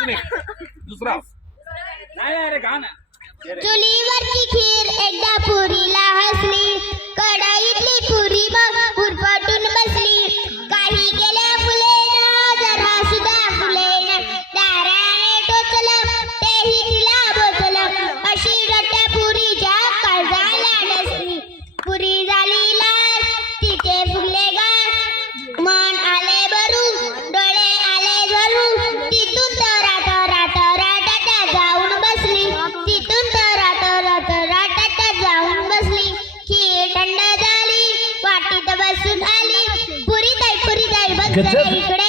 दुसरा नाही अरे गाणं चुलीवरची खीर एकदा पुरीला हसली, कढईतली पुरी मग उरफाटून बसली. काही गेल्या फुलेना जरा सुद्धा फुलेना, दाराने टोचलं तेही तिला बोचलं. अशी रट्ट्या पुरीच्या काळजाला डसली. पुरी झाली लाल, तिचे फुगले गाल, मन आले भरून, डोळे आले झरून. तिथून तरा तरा तरा टाटा जाऊन बसली. तिथून तरा तरा तरा टाटा जाऊन बसली. खीर थंड झाली, वाटीत बसून आली. पुरी ताई बस जरा इकडे